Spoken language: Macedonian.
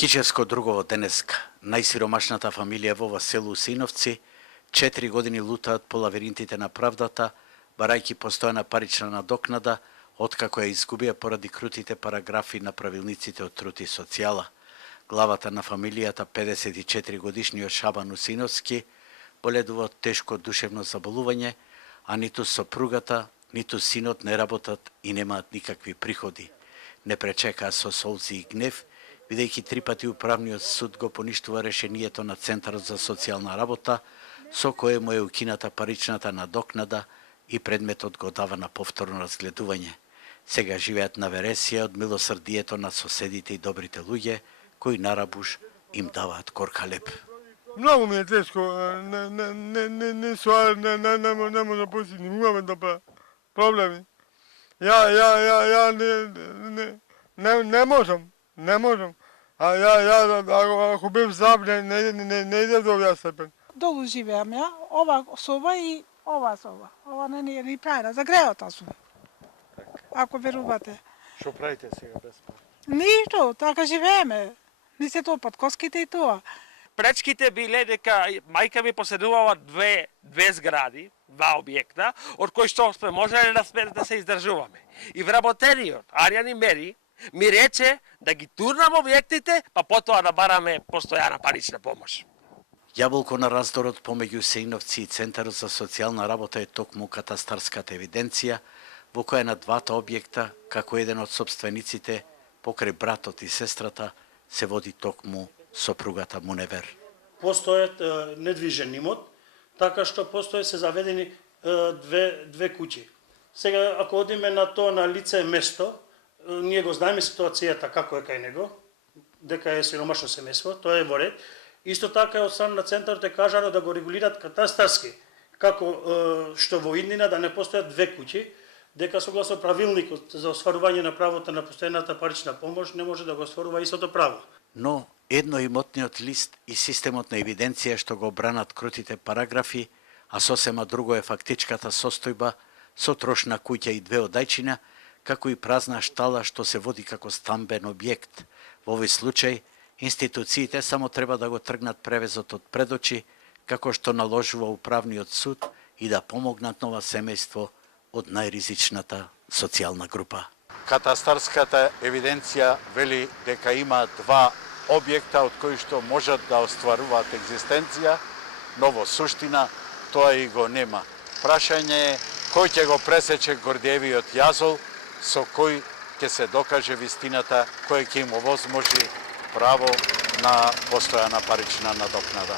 Кичевско другово денеска. Најсиромашната фамилија во село Синовци 4 години лутаат по лавиринтите на правдата, барајќи постојана парична надокнада, откако ја изгубија поради крутите параграфи на правилниците од труд и социјала. Главата на фамилијата, 54 годишниот Шабан Усиновски, боледува од тешко душевно заболување, а ниту сопругата, ниту синот не работат и немаат никакви приходи. Не пречекаа со солзи и гнев, бидејќи 3 пати управниот суд го поништува решението на Центарот за социјална работа, со кое му е укината паричната надокнада и предметот го дава на повторно разгледување. Сега живеат на вересија од милосрдието на соседите и добрите луѓе, кои нарабуш им даваат корка леп. Многу ми е тешко, не може да постигнем, имаме да проблеми. Ја не можам. А ја ако бев здрав, не иде до оваа степен. Долу живеам ја, ова соба и ова соба. Ова не ни прави за грејата сум. Ако верувате. Што правите сега без пари? Ништо, така живееме. Ни се топат коските и тоа. Пречките биле дека мајка ми поседувала две згради, два објекта, од кои што сме можеле да се издржуваме. И вработениот Аријан Мери ми рече да ги турнам објектите, па потоа да бараме постојана парична помош. Јаболко на раздорот помеѓу Сејновци и Центарот за социјална работа е токму катастарската евиденција, во која на двата објекта, како еден од собствениците, покрај братот и сестрата, се води токму сопругата Муневер. Постојат недвижен имот, така што постои се заведени две куќи. Сега, ако одиме на тоа на лице место, ние го знаеме ситуацијата како е кај него, дека е сиромашно семејство, тоа е во ред. Исто така е од страна на Центарот е кажано да го регулират катастарски, како што во иднина да не постојат две куќи, дека согласно правилникот за остварување на правото на постојаната парична помош не може да го остварува истото право. Но едноимотниот лист и системот на евиденција што го бранат крутите параграфи, а сосема друго е фактичката состојба со трошна куќа и 2 одајчина, како и празна штала што се води како стамбен објект. Во овој случај, институциите само треба да го тргнат превезот од пред очи, како што наложува управниот суд, и да помогнат нова семејство од најризичната социјална група. Катастарската евиденција вели дека има 2 објекта од кои што можат да остваруваат екзистенција, но во суштина тоа и го нема. Прашање е кој ќе го пресече Гордиевиот јазол, со кој ќе се докаже вистината, кој ќе им овозможи право на постојана парична надокнада.